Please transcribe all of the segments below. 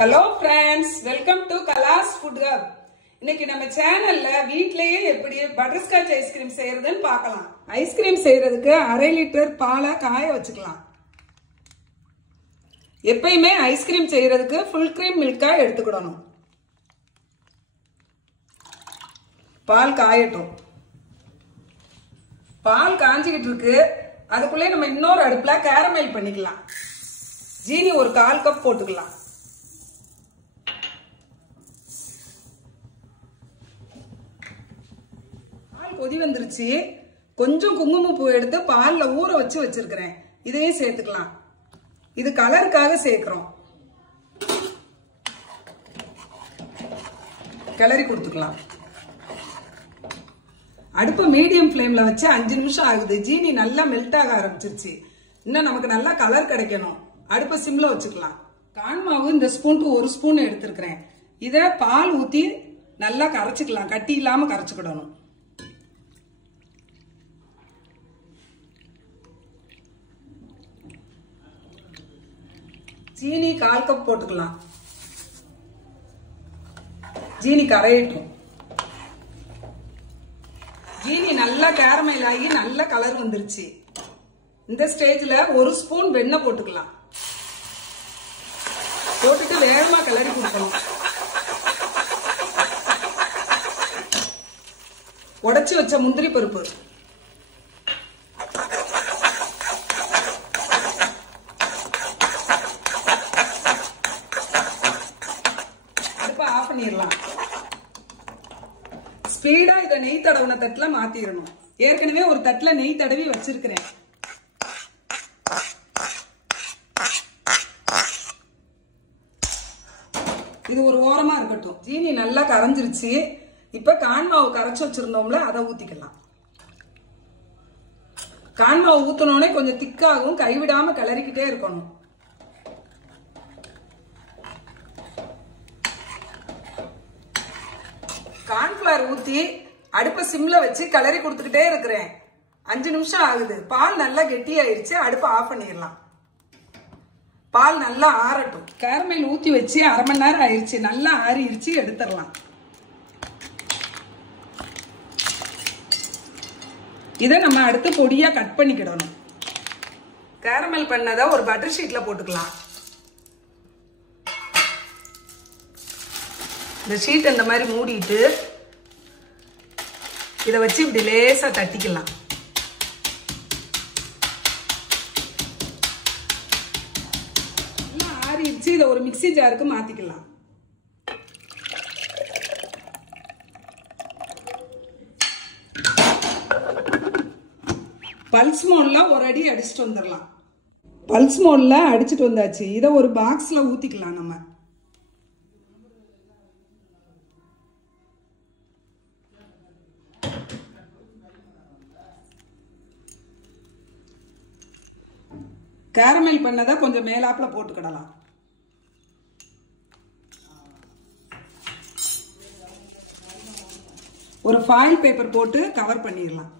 Hello friends, welcome to Kala's Food Hub. இன்னைக்கு நம்ம சேனல்ல வீட்லயே எப்படி பட்டர்ஸ்காட்ச் ஐஸ்கிரீம் செய்யறதுன்னு பார்க்கலாம். ஐஸ்கிரீம் செய்யறதுக்கு 1/2 லிட்டர் பாலை காய வச்சுக்கலாம். எப்பயுமே ஐஸ்கிரீம் செய்யறதுக்கு ஃபுல் கிரீம் மில்கா எடுத்துக்கிடணும். பால் காயட்டும். பால் காஞ்சிக்கிட்டு இருக்கு. அதுக்குள்ளே நம்ம இன்னொரு அடுப்புல கேரமல் பண்ணிக்கலாம். ஜீனி ஒரு 1/4 கப் போட்டுக்கலாம். கொதி வந்துருச்சு. கொஞ்சம் குங்குமப்பூ எடுத்து பால்ல ஊற வச்சு வச்சிருக்கிறேன். இதையும் சேர்த்துக்கலாம். இது கலருக்காக சேர்க்கிறோம். கிளறி கொடுத்துக்கலாம். அடுப்பு மீடியம் ஃப்ளேம்ல வச்சு 5 நிமிஷம் ஆகுது. ஜீனி நல்லா மெல்ட் ஆக ஆரம்பிச்சிருச்சு. இன்னும் நமக்கு நல்லா கலர் கிடைக்கணும். அடுப்பை சிம்ல வச்சுக்கலாம். கான் மாவு இந்த ஸ்பூனுக்கு 1 ஸ்பூன் எடுத்திருக்கிறேன். இதை பால் ஊத்தி நல்லா கரைச்சிக்கலாம். கட்டி இல்லாம கரைச்சுக்கிடணும். ஜீனி 1/4 கப் போட்டுக்கலாம். ஜீனி கரையட்டும். ஜீனி நல்லா கேரமல் ஆகி நல்ல கலர் வந்துருச்சு. இந்த ஸ்டேஜ்ல 1 ஸ்பூன் வெண்ணெய் போட்டுக்கலாம். போட்டுட்டு வேகமா கிளறி கொடுக்கணும். உடைச்சு வச்ச முந்திரி பருப்பு, பண்ணிடலாம். ஸ்பீடா இத நெய் தடவுன தட்டுல மாத்திரணும். ஏற்கனவே ஒரு தட்டுல நெய் தடவி வச்சிருக்கிறேன். இது ஒரு ஓரமா இருக்கட்டும். ஜீனி நல்லா கரைஞ்சிருச்சு. இப்ப கான் மாவு கரைச்சு வச்சிருந்தோம்ல, அதை ஊத்திக்கலாம். கான் மாவு ஊத்தனோடனே கொஞ்சம் திக்காகும். கைவிடாம கிளறிக்கிட்டே இருக்கணும். கார்ன்ஃபிளவர் ஊத்தி அடுப்பை சிம்ல வச்சு கிளறி கொடுத்துக்கிட்டே இருக்கிறேன். 5 நிமிஷம் ஆகுது. பால் நல்லா கெட்டி ஆயிடுச்சு. அடுப்பை ஆஃப் பண்ணிடலாம். பால் நல்லா ஆறட்டும். கேரமல் ஊத்தி வச்சு 1/2 மணி நேரம் ஆயிடுச்சு. நல்லா ஆறிடுச்சு. எடுத்துடலாம். இதை நம்ம அடுத்து பொடியா கட் பண்ணிக்கிடணும். கேரமல் பண்ணதை ஒரு பட்டர் ஷீட்ல போட்டுக்கலாம். இந்த ஷீட் இந்த மாதிரி மூடிட்டு இதை வச்சு இப்படி லேசா தட்டிக்கலாம். எல்லாம் ஆறிடுச்சு. இதை ஒரு மிக்ஸி ஜாருக்கு மாத்திக்கலாம். பல்ஸ் மோட்ல ஒரு அடி அடிச்சுட்டு வந்துடலாம். பல்ஸ் மோட்ல அடிச்சுட்டு வந்தாச்சு. இதை ஒரு பாக்ஸ்ல ஊத்திக்கலாம். நம்ம கேரமல் பண்ணதை கொஞ்சம் மேலாப்புல போட்டுக்கிடலாம். ஒரு ஃபாயில் பேப்பர் போட்டு கவர் பண்ணிடலாம்.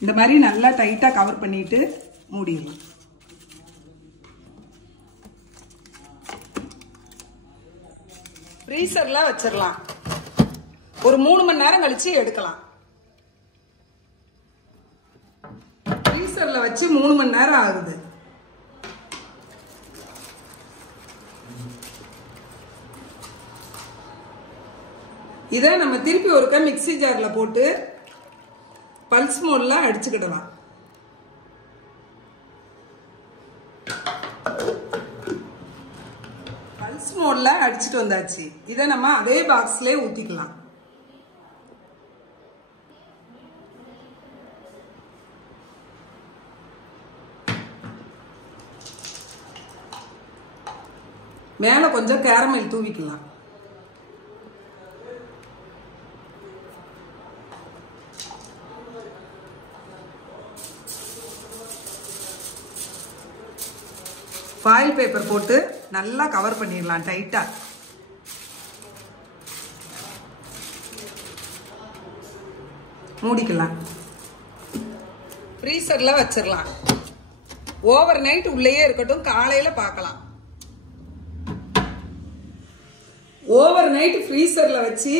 இந்த மாதிரி நல்லா டைட்டா கவர் பண்ணிட்டு மூடிடலாம். ஃப்ரீசர்ல வச்சிடலாம். ஒரு 3 மணி நேரம் கழிச்சு எடுக்கலாம். ஃப்ரீசர்ல வச்சு 3 மணி நேரம் ஆகுது. இதை நம்ம திருப்பி ஒருக்கா மிக்ஸி ஜார்ல போட்டு பல்ஸ் மோட்ல அடிச்சுக்கிடலாம். பல்ஸ் மோட்ல அடிச்சுட்டு வந்தாச்சு. இதை நம்ம அதே பாக்ஸ்லயே ஊத்திக்கலாம். மேல கொஞ்சம் கேரமல் தூவிக்கலாம். ஃபாயில் பேப்பர் போட்டு நல்லா கவர் பண்ணிடலாம் டைட்டா. மூடிக்கலாம். ஃப்ரீசர்ல வச்சிடலாம். ஓவர் நைட் உள்ளேயே இருக்கட்டும். காலையில பார்க்கலாம். ஓவர் நைட் ஃப்ரீசர்ல வச்சு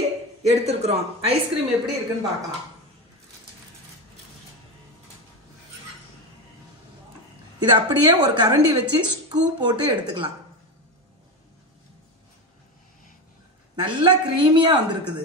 எடுத்துக்கிறோம். ஐஸ்கிரீம் எப்படி இருக்குன்னு பார்க்கலாம். இது அப்படியே ஒரு கரண்டி வச்சு ஸ்கூப் போட்டு எடுத்துக்கலாம். நல்லா கிரீமியா வந்திருக்குது.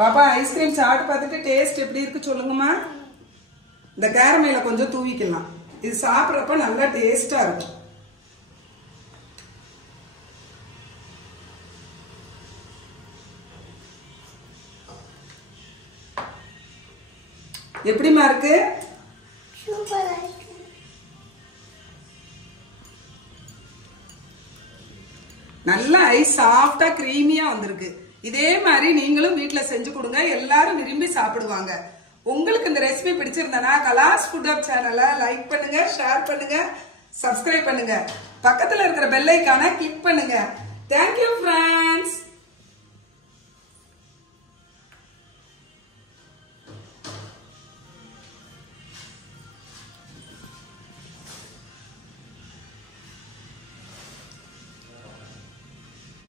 பாப்பா ஐஸ்கிரீம் சாப்பிட்டு பார்த்துட்டு டேஸ்ட் எப்படி இருக்கு சொல்லுங்கம்மா. இந்த கேரமேல கொஞ்சம் தூவிக்கலாம். இது சாப்பிட்றப்ப நல்லா டேஸ்டா இருக்கும். எப்படிமா இருக்கு? நல்லா ஐஸ் சாஃப்டா கிரீமியா வந்திருக்கு. இதே மாதிரி நீங்களும் வீட்ல செஞ்சு கொடுங்க. எல்லாரும் விரும்பி சாப்பிடுவாங்க. உங்களுக்கு இந்த ரெசிபி பிடிச்சிருந்தனா கலாஸ் ஃபுட் ஹப் சேனலை லைக் பண்ணுங்க, ஷேர் பண்ணுங்க, சப்ஸ்கிரைப் பண்ணுங்க. பக்கத்துல இருக்கிற பெல் ஐகானை கிளிக் பண்ணுங்க. Thank you friends.